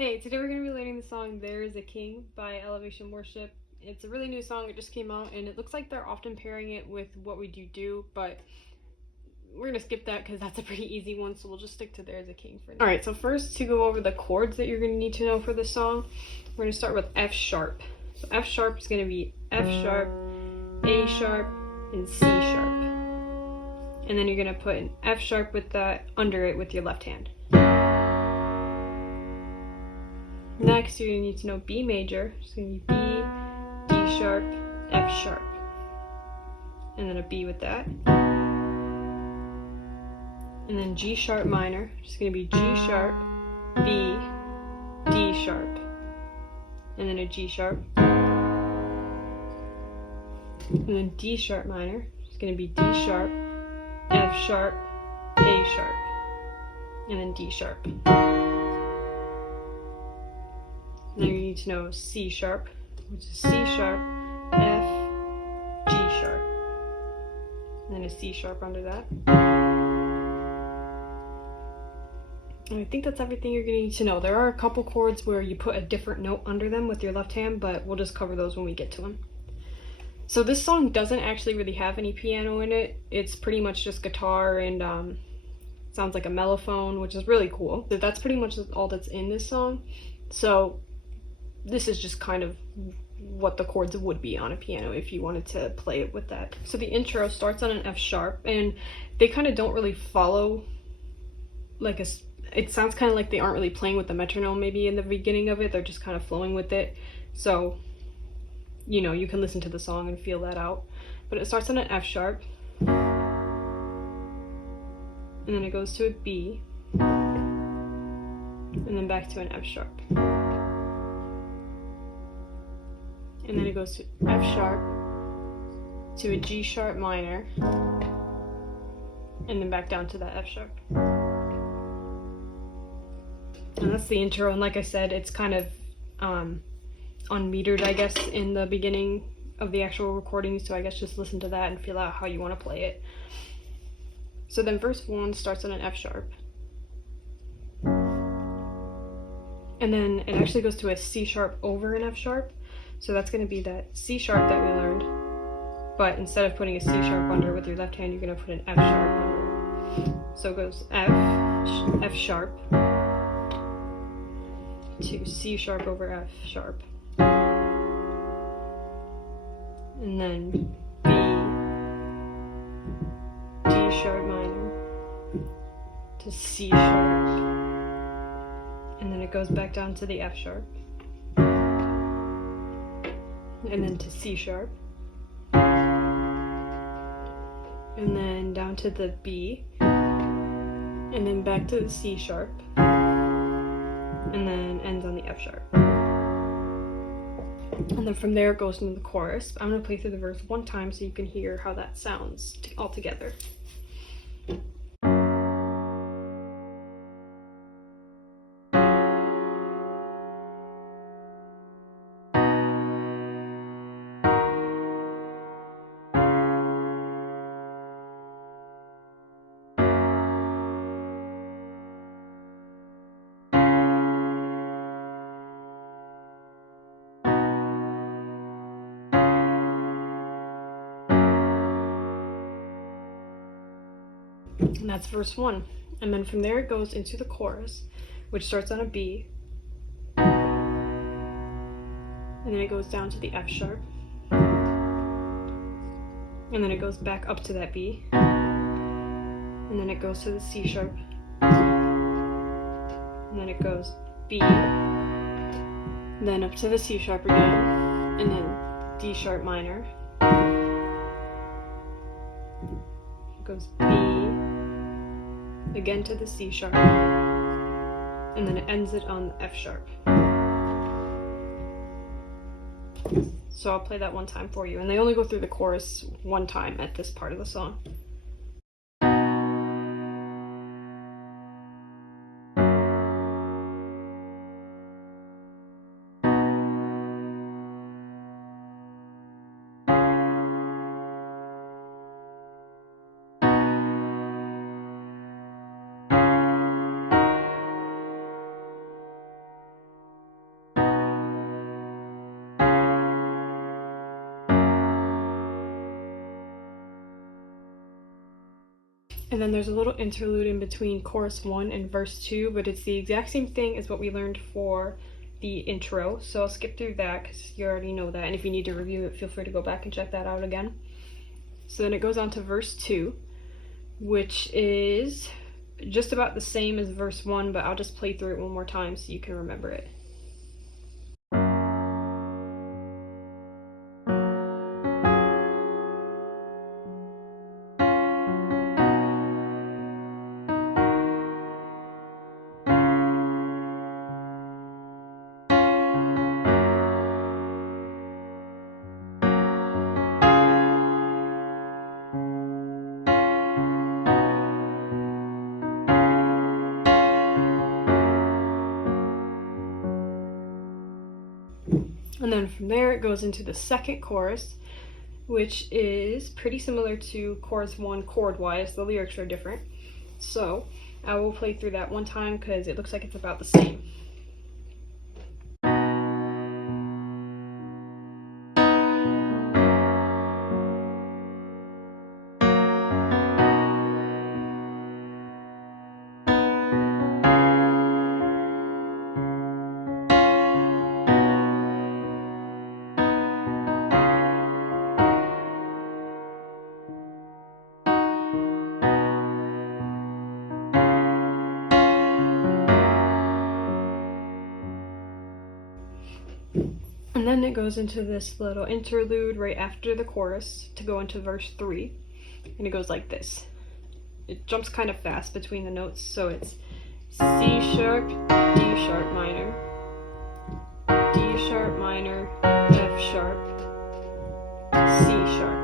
Hey, today we're going to be learning the song There Is a King by Elevation Worship. It's a really new song, it just came out, and it looks like they're often pairing it with What Would You Do, but we're going to skip that because that's a pretty easy one, so we'll just stick to There Is a King for now. Alright, so first to go over the chords that you're going to need to know for this song, we're going to start with F sharp. So F sharp is going to be F sharp, A sharp, and C sharp. And then you're going to put an F sharp with that under it with your left hand. Next, you're going to need to know B major. It's going to be B, D sharp, F sharp. And then a B with that. And then G sharp minor. It's going to be G sharp, B, D sharp. And then a G sharp. And then D sharp minor. It's going to be D sharp, F sharp, A sharp. And then D sharp. Now you need to know C sharp, which is C sharp, F, G sharp, and then a C sharp under that. And I think that's everything you're going to need to know. There are a couple chords where you put a different note under them with your left hand, but we'll just cover those when we get to them. So this song doesn't actually really have any piano in it. It's pretty much just guitar and sounds like a mellophone, which is really cool. But that's pretty much all that's in this song. So this is just kind of what the chords would be on a piano if you wanted to play it with that. So the intro starts on an F sharp, and they kind of don't really follow like it sounds kind of like they aren't really playing with the metronome maybe in the beginning of it. They're just kind of flowing with it. So, you know, you can listen to the song and feel that out. But it starts on an F sharp, and then it goes to a B, and then back to an F sharp. And then it goes to F sharp, to a G sharp minor, and then back down to that F sharp. And that's the intro, and like I said, it's kind of unmetered, I guess, in the beginning of the actual recording, so I guess just listen to that and feel out how you want to play it. So then verse 1 starts on an F sharp. And then it actually goes to a C sharp over an F sharp. So that's going to be that C sharp that we learned, but instead of putting a C sharp under with your left hand, you're going to put an F sharp under. So it goes F sharp to C sharp over F sharp, and then B, D sharp minor to C sharp, and then it goes back down to the F sharp, and then to C sharp, and then down to the B, and then back to the C sharp, and then ends on the F sharp. And then from there it goes into the chorus. I'm going to play through the verse one time so you can hear how that sounds all together. And that's verse 1. And then from there it goes into the chorus, which starts on a B, and then it goes down to the F sharp, and then it goes back up to that B, and then it goes to the C sharp, and then it goes B, then up to the C sharp again, and then D sharp minor, it goes B, again to the C sharp, and then it ends it on the F sharp. So I'll play that one time for you, and they only go through the chorus one time at this part of the song. And then there's a little interlude in between chorus 1 and verse 2, but it's the exact same thing as what we learned for the intro. So I'll skip through that because you already know that. And if you need to review it, feel free to go back and check that out again. So then it goes on to verse 2, which is just about the same as verse 1, but I'll just play through it one more time so you can remember it. And then from there it goes into the second chorus, which is pretty similar to chorus 1 chord-wise. The lyrics are different. So I will play through that one time because it looks like it's about the same. And then it goes into this little interlude right after the chorus to go into verse 3. And it goes like this. It jumps kind of fast between the notes, so it's C sharp, D sharp minor, D sharp minor, F sharp, C sharp.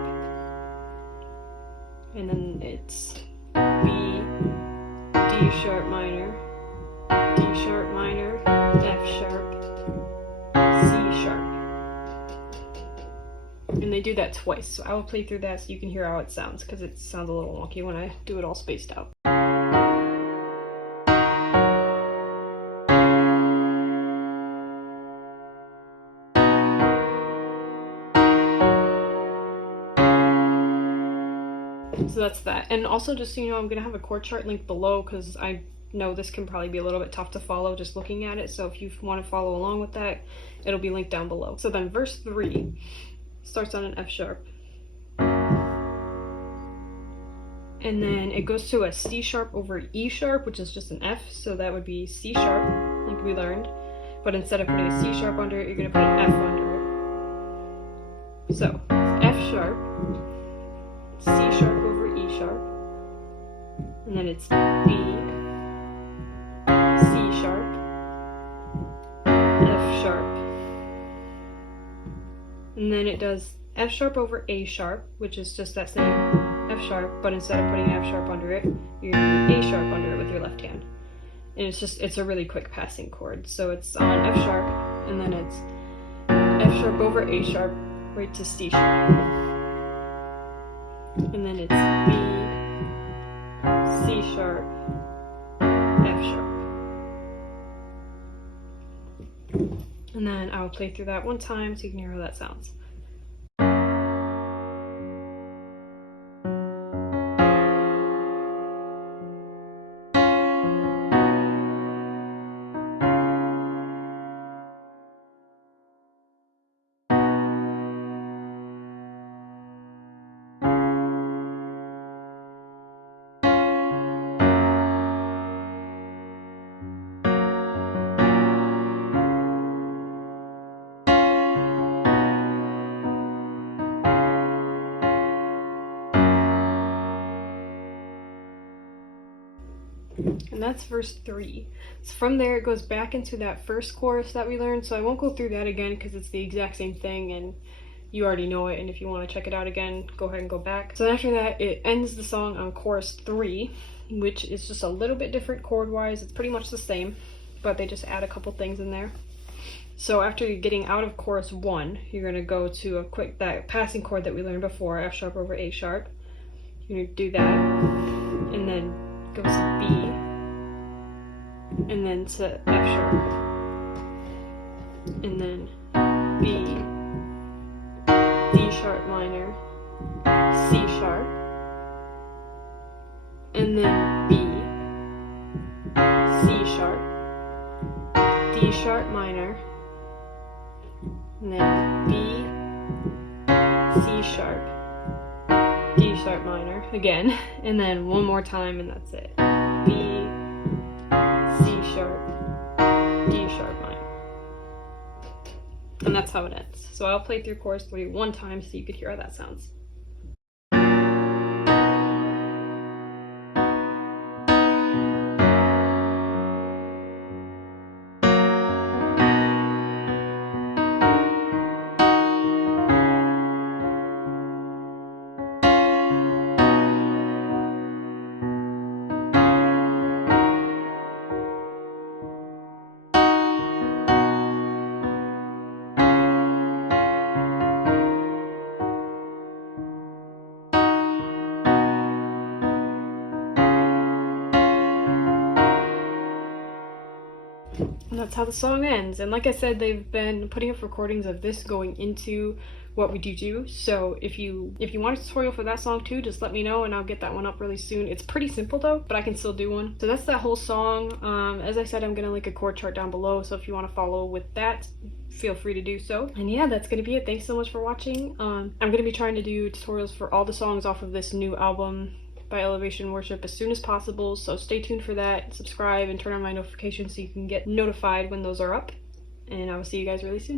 And then it's B, D sharp minor, D sharp minor, F sharp, C sharp. And they do that twice, so I will play through that so you can hear how it sounds, because it sounds a little wonky when I do it all spaced out. So that's that. And also, just so you know, I'm going to have a chord chart link below because I know this can probably be a little bit tough to follow just looking at it. So if you want to follow along with that, it'll be linked down below. So then verse 3 starts on an F sharp. And then it goes to a C sharp over E sharp, which is just an F. So that would be C sharp, like we learned. But instead of putting a C sharp under it, you're going to put an F under it. So F sharp, C sharp over E sharp, and then it's B, C sharp, F sharp, and then it does F sharp over A sharp, which is just that same F sharp, but instead of putting F sharp under it, you're doing A sharp under it with your left hand. And it's a really quick passing chord. So it's on F sharp, and then it's F sharp over A sharp, right to C sharp. And then it's B, C sharp, F sharp. And then I will play through that one time so you can hear how that sounds. And that's verse 3. So from there it goes back into that first chorus that we learned, so I won't go through that again because it's the exact same thing and you already know it, and if you want to check it out again, go ahead and go back. So after that, it ends the song on chorus 3, which is just a little bit different chord-wise. It's pretty much the same, but they just add a couple things in there. So after getting out of chorus 1, you're going to go to that passing chord that we learned before, F sharp over A sharp. You're going to do that, and then goes to B, and then to F sharp, and then B, D sharp minor, C sharp, and D sharp minor, and then B, C sharp, D sharp minor again, and then one more time, and that's it. B, C sharp, D sharp minor. And that's how it ends. So I'll play through chorus for you one time so you could hear how that sounds. And that's how the song ends. And like I said, they've been putting up recordings of this going into What Would You Do? So if you want a tutorial for that song too, just let me know and I'll get that one up really soon. It's pretty simple though, but I can still do one. So that's that whole song. As I said, I'm gonna link a chord chart down below, so if you want to follow with that, feel free to do so. And yeah, that's gonna be it. Thanks so much for watching. I'm gonna be trying to do tutorials for all the songs off of this new album by Elevation Worship as soon as possible, so stay tuned for that. Subscribe and turn on my notifications so you can get notified when those are up, and I will see you guys really soon.